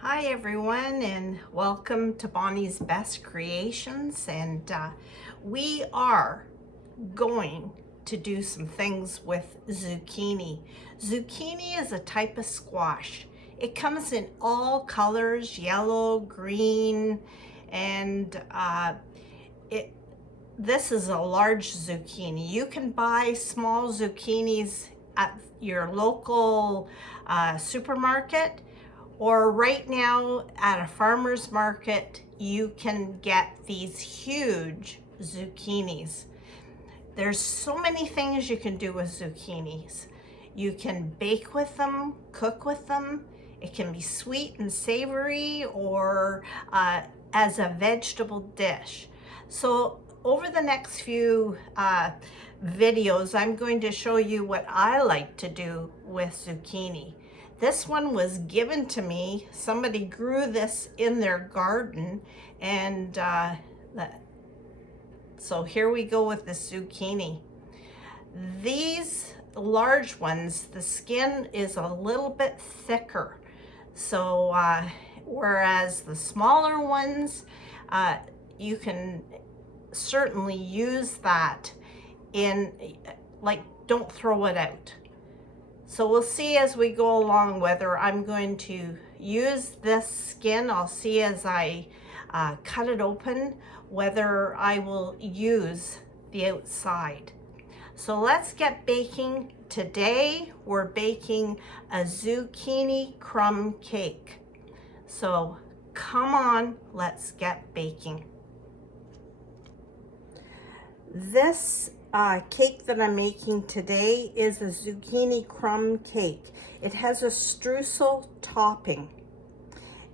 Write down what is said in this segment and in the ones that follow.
Hi everyone, and welcome to Bonnie's Best Creations. And we are going to do some things with zucchini. Zucchini is a type of squash. It comes in all colors, yellow, green, and this is a large zucchini. You can buy small zucchinis at your local supermarket, or right now at a farmer's market, you can get these huge zucchinis. There's so many things you can do with zucchinis. You can bake with them, cook with them. It can be sweet and savory, or as a vegetable dish. So over the next few videos, I'm going to show you what I like to do with zucchini. This one was given to me. Somebody grew this in their garden, and so here we go with the zucchini. These large ones, the skin is a little bit thicker. So whereas the smaller ones, you can certainly use that in, like, don't throw it out. So we'll see as we go along whether I'm going to use this skin. I'll see as I cut it open whether I will use the outside. So let's get baking. Today we're baking a zucchini crumb cake. So come on, let's get baking. This cake that I'm making today is a zucchini crumb cake. It has a streusel topping,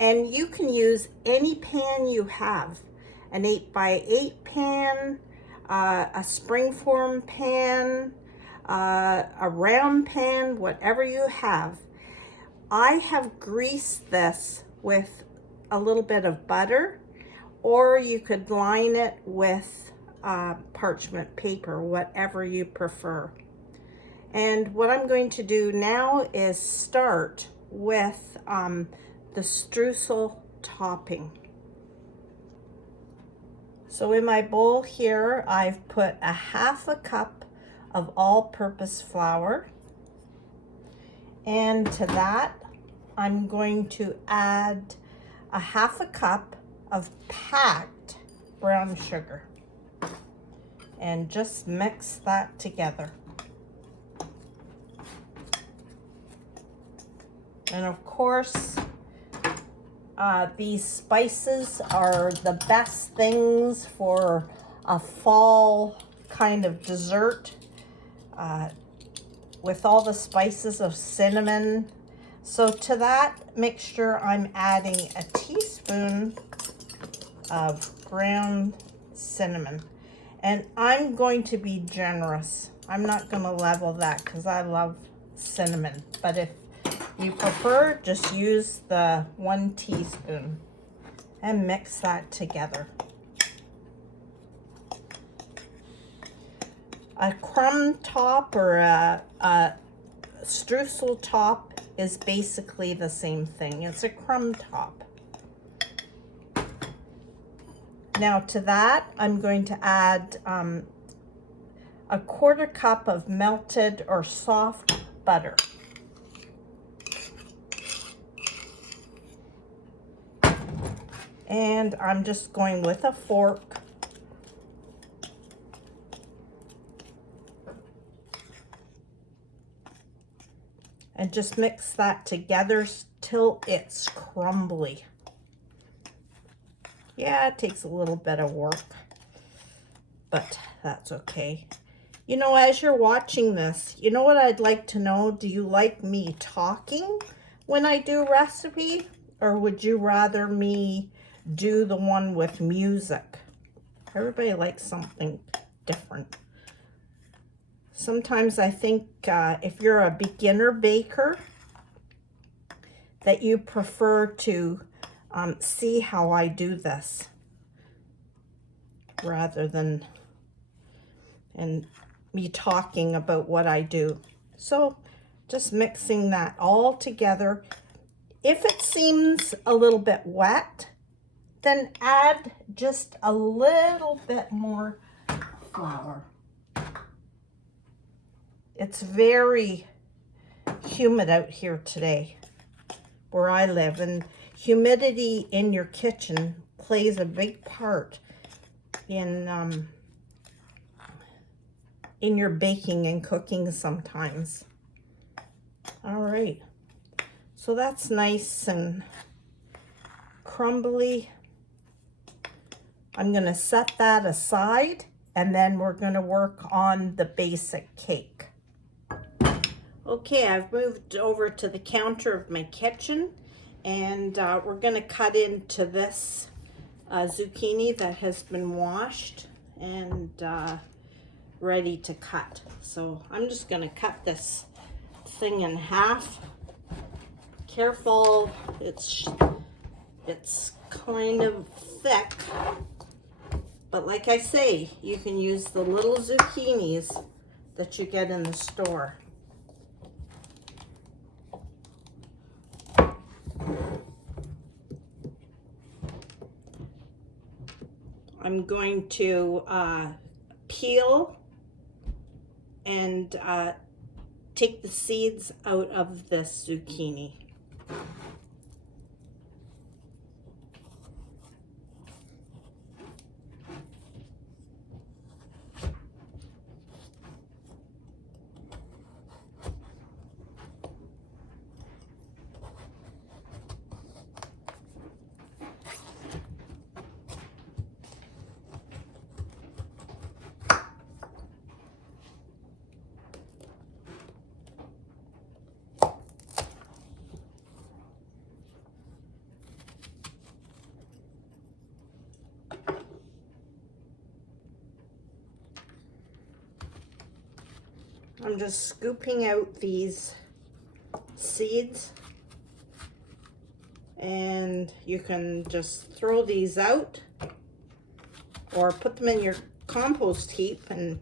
and you can use any pan you have, an 8x8 pan, a springform pan, a round pan, whatever you have. I have greased this with a little bit of butter, or you could line it with parchment paper, whatever you prefer. And what I'm going to do now is start with the streusel topping. So in my bowl here, I've put a half a cup of all-purpose flour, and to that I'm going to add a half a cup of packed brown sugar, and just mix that together. And of course, these spices are the best things for a fall kind of dessert, with all the spices of cinnamon. So to that mixture, I'm adding a teaspoon of ground cinnamon. And I'm going to be generous. I'm not going to level that because I love cinnamon. But if you prefer, just use the 1 teaspoon and mix that together. A crumb top or a streusel top is basically the same thing. It's a crumb top. Now to that, I'm going to add a 1/4 cup of melted or soft butter. And I'm just going with a fork and just mix that together till it's crumbly. Yeah, it takes a little bit of work, but that's okay. You know, as you're watching this, you know what I'd like to know? Do you like me talking when I do recipe, or would you rather me do the one with music? Everybody likes something different. Sometimes I think if you're a beginner baker, that you prefer to see how I do this rather than me talking about what I do. So just mixing that all together. If it seems a little bit wet, then add just a little bit more flour. It's very humid out here today where I live, and humidity in your kitchen plays a big part in your baking and cooking sometimes. All right, so that's nice and crumbly. I'm gonna set that aside, and then we're gonna work on the basic cake. Okay, I've moved over to the counter of my kitchen, and we're gonna cut into this zucchini that has been washed and ready to cut. So I'm just gonna cut this thing in half. Careful, it's kind of thick, but like I say, you can use the little zucchinis that you get in the store. I'm going to peel and take the seeds out of this zucchini. I'm just scooping out these seeds, and you can just throw these out or put them in your compost heap, and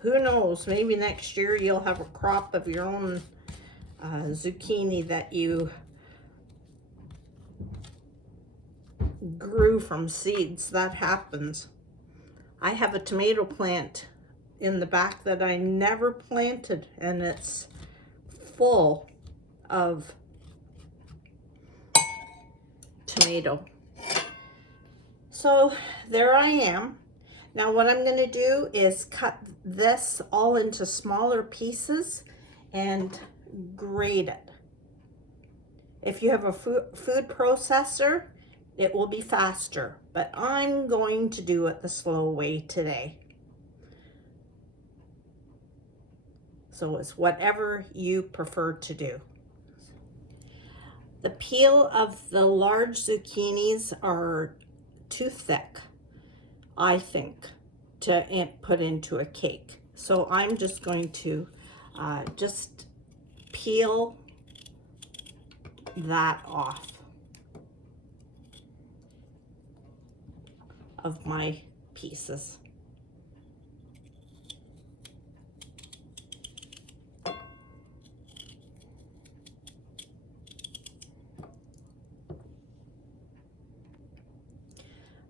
who knows, maybe next year you'll have a crop of your own zucchini that you grew from seeds. That happens. I have a tomato plant in the back that I never planted, and it's full of tomato. So there I am. Now what I'm going to do is cut this all into smaller pieces and grate it. If you have a food processor, it will be faster, but I'm going to do it the slow way today. So it's whatever you prefer to do. The peel of the large zucchinis are too thick, I think, to put into a cake. So I'm just going to just peel that off of my pieces.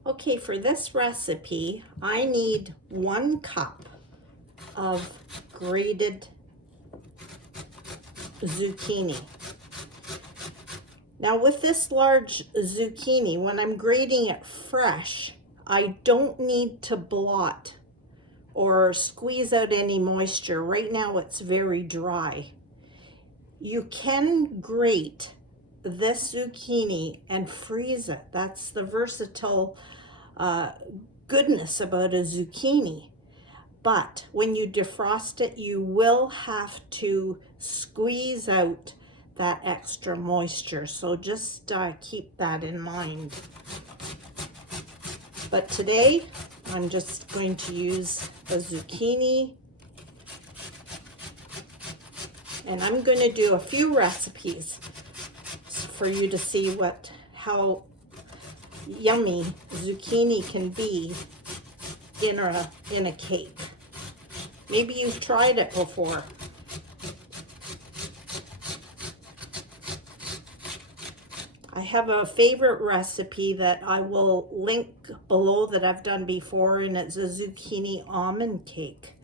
Okay, for this recipe, I need 1 cup of grated zucchini. Now with this large zucchini, when I'm grating it fresh, I don't need to blot or squeeze out any moisture. Right now it's very dry. You can grate this zucchini and freeze it. That's the versatile goodness about a zucchini. But when you defrost it, you will have to squeeze out that extra moisture. So just keep that in mind. But today, I'm just going to use a zucchini. And I'm going to do a few recipes for you to see how yummy zucchini can be in a cake. Maybe you've tried it before. I have a favorite recipe that I will link below that I've done before, and it's a zucchini almond cake.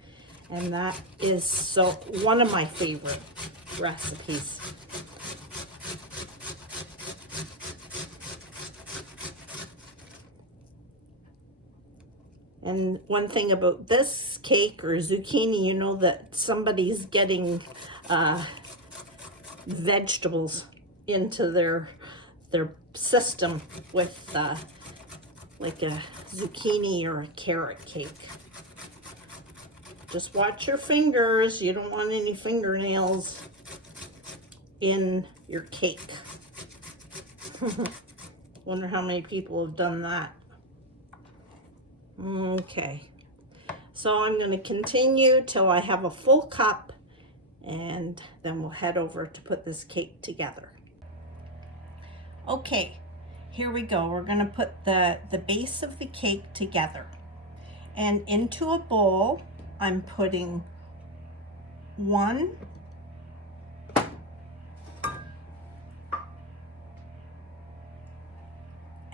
And that is one of my favorite recipes. And one thing about this cake or zucchini, you know that somebody's getting vegetables into their system with like a zucchini or a carrot cake. Just watch your fingers. You don't want any fingernails in your cake. Wonder how many people have done that. Okay, so I'm going to continue till I have a full cup, and then we'll head over to put this cake together. Okay, here we go. We're going to put the base of the cake together. And into a bowl, I'm putting 1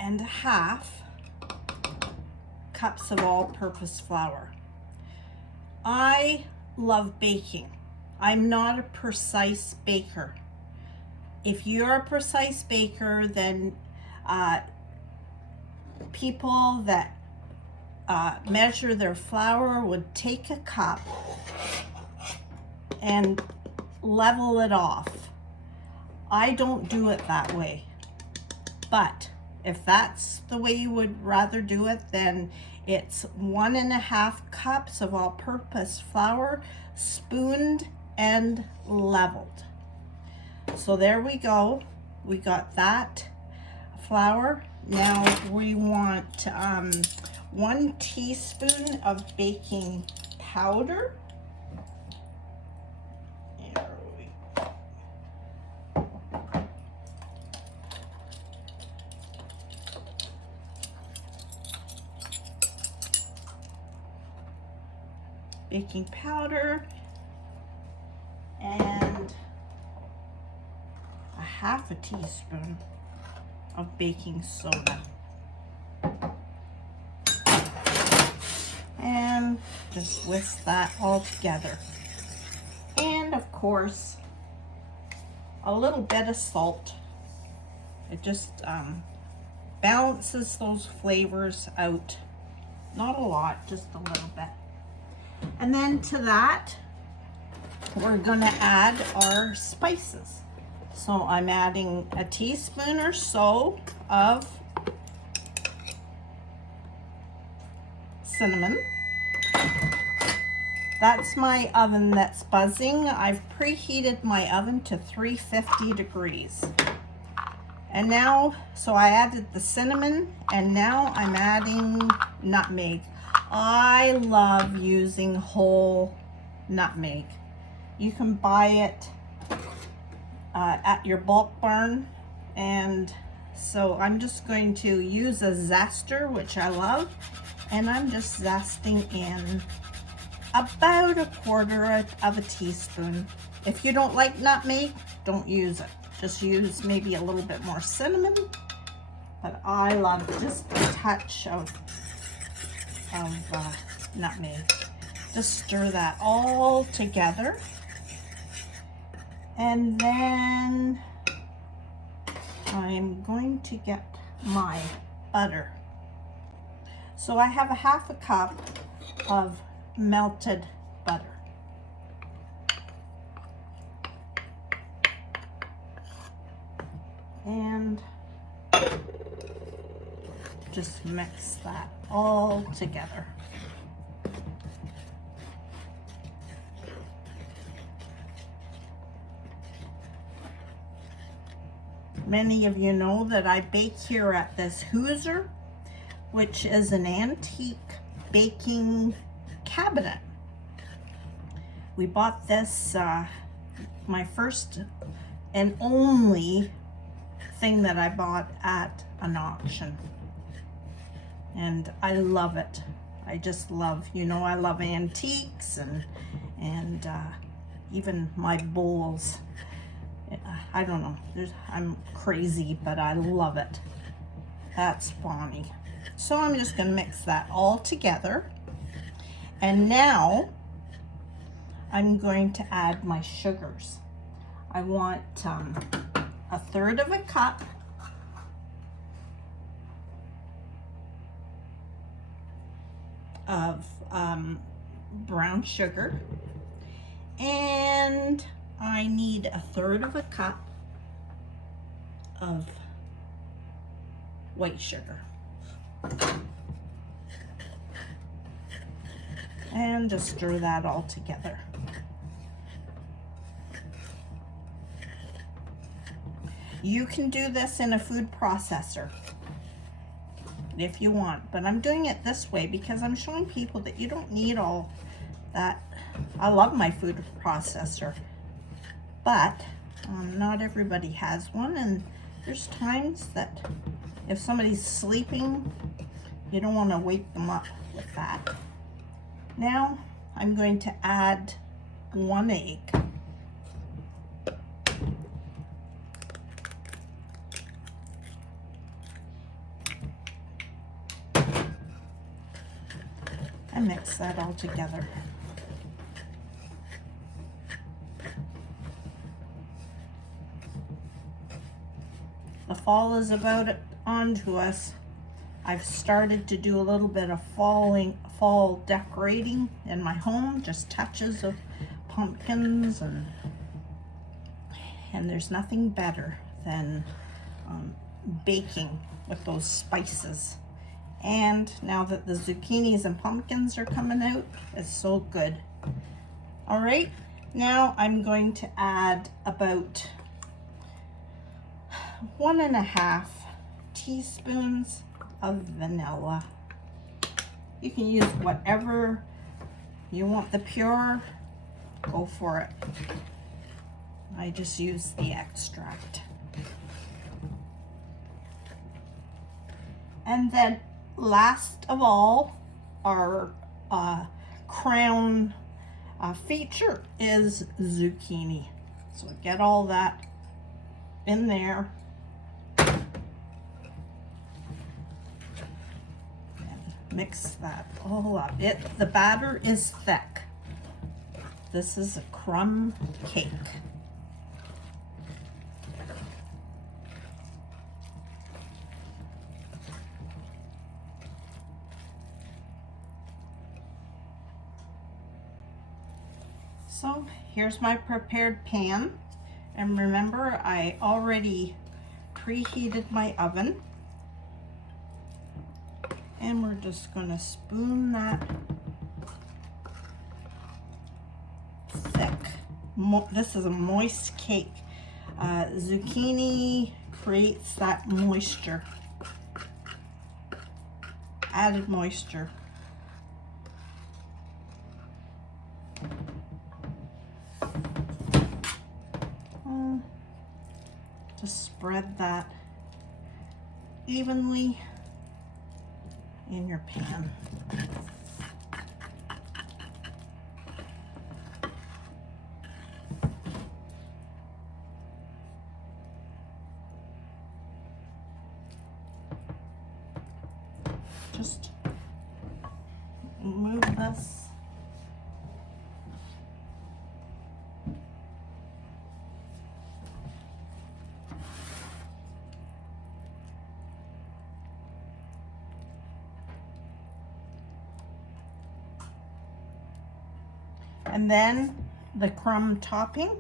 1/2 cups of all-purpose flour. I love baking. I'm not a precise baker. If you're a precise baker, then people that measure their flour would take a cup and level it off. I don't do it that way. But if that's the way you would rather do it, then it's 1 1/2 cups of all-purpose flour, spooned and leveled. So there we go. We got that flour. Now we want 1 teaspoon of baking powder. There we go. Baking powder and 1/2 teaspoon of baking soda. And just whisk that all together. And of course, a little bit of salt. It just balances those flavors out. Not a lot, just a little bit. And then to that, we're gonna add our spices. So I'm adding a teaspoon or so of cinnamon. That's my oven that's buzzing. I've preheated my oven to 350 degrees. And now, so I added the cinnamon, and now I'm adding nutmeg. I love using whole nutmeg. You can buy it at your bulk barn, and so I'm just going to use a zester, which I love, and I'm just zesting in about 1/4 of a teaspoon. If you don't like nutmeg, don't use it. Just use maybe a little bit more cinnamon, but I love just a touch of nutmeg. Just stir that all together. And then I'm going to get my butter. So I have 1/2 cup of melted butter. And just mix that all together. Many of you know that I bake here at this Hoosier, which is an antique baking cabinet. We bought this, my first and only thing that I bought at an auction. And I love it. I just love, you know, I love antiques and even my bowls. I don't know, I'm crazy, but I love it. That's Bonnie. So I'm just going to mix that all together. And now I'm going to add my sugars. I want 1/3 of a cup of brown sugar, and I need 1/3 of a cup of white sugar. And just stir that all together. You can do this in a food processor if you want, but I'm doing it this way because I'm showing people that you don't need all that. I love my food processor, but not everybody has one, and there's times that if somebody's sleeping, you don't want to wake them up with that. Now I'm going to add 1 egg. And mix that all together. The fall is about on to us. I've started to do a little bit of fall decorating in my home, just touches of pumpkins, and there's nothing better than baking with those spices. And now that the zucchinis and pumpkins are coming out, it's so good. All right, now I'm going to add about 1.5 teaspoons of vanilla. You can use whatever you want. The pure, go for it. I just use the extract. And then last of all, our crown feature is zucchini. So get all that in there. Mix that all up. The batter is thick. This is a crumb cake. So here's my prepared pan. And remember, I already preheated my oven. And we're just going to spoon that thick. This is a moist cake. Zucchini creates that moisture, added moisture. Just spread that evenly in your pan. Just move this. And then the crumb topping.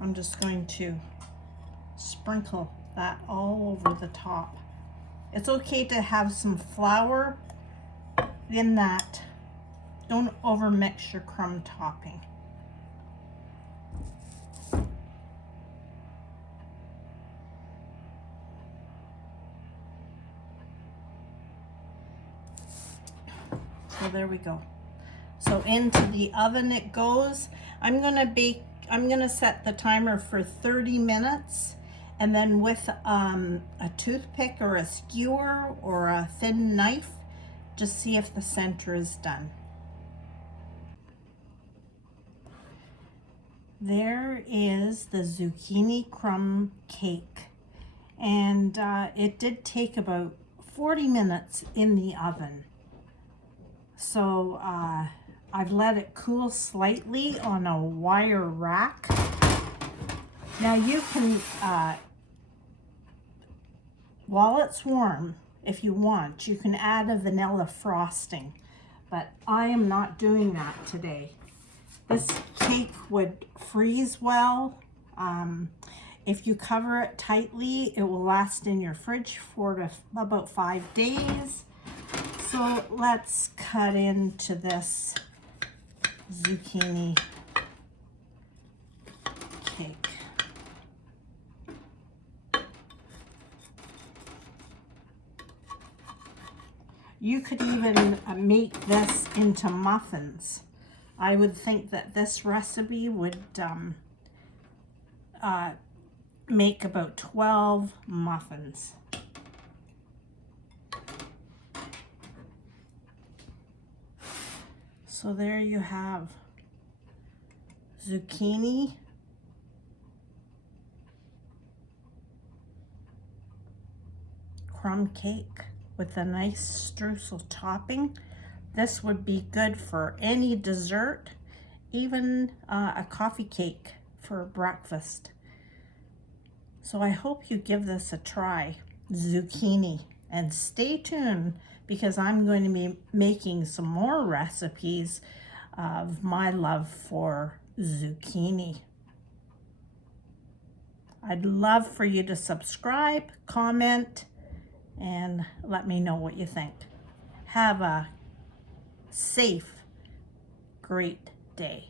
I'm just going to sprinkle that all over the top. It's okay to have some flour in that. Don't overmix your crumb topping. So there we go. So into the oven it goes. I'm gonna set the timer for 30 minutes, and then with a toothpick or a skewer or a thin knife, just see if the center is done. There is the zucchini crumb cake, and it did take about 40 minutes in the oven. So I've let it cool slightly on a wire rack. Now you can, while it's warm, if you want, you can add a vanilla frosting, but I am not doing that today. This cake would freeze well. If you cover it tightly, it will last in your fridge for about 5 days. So let's cut into this zucchini cake. You could even make this into muffins. I would think that this recipe would make about 12 muffins. So there you have zucchini, crumb cake with a nice streusel topping. This would be good for any dessert, even a coffee cake for breakfast. So I hope you give this a try, zucchini, and stay tuned because I'm going to be making some more recipes of my love for zucchini. I'd love for you to subscribe, comment, and let me know what you think. Have a safe, great day.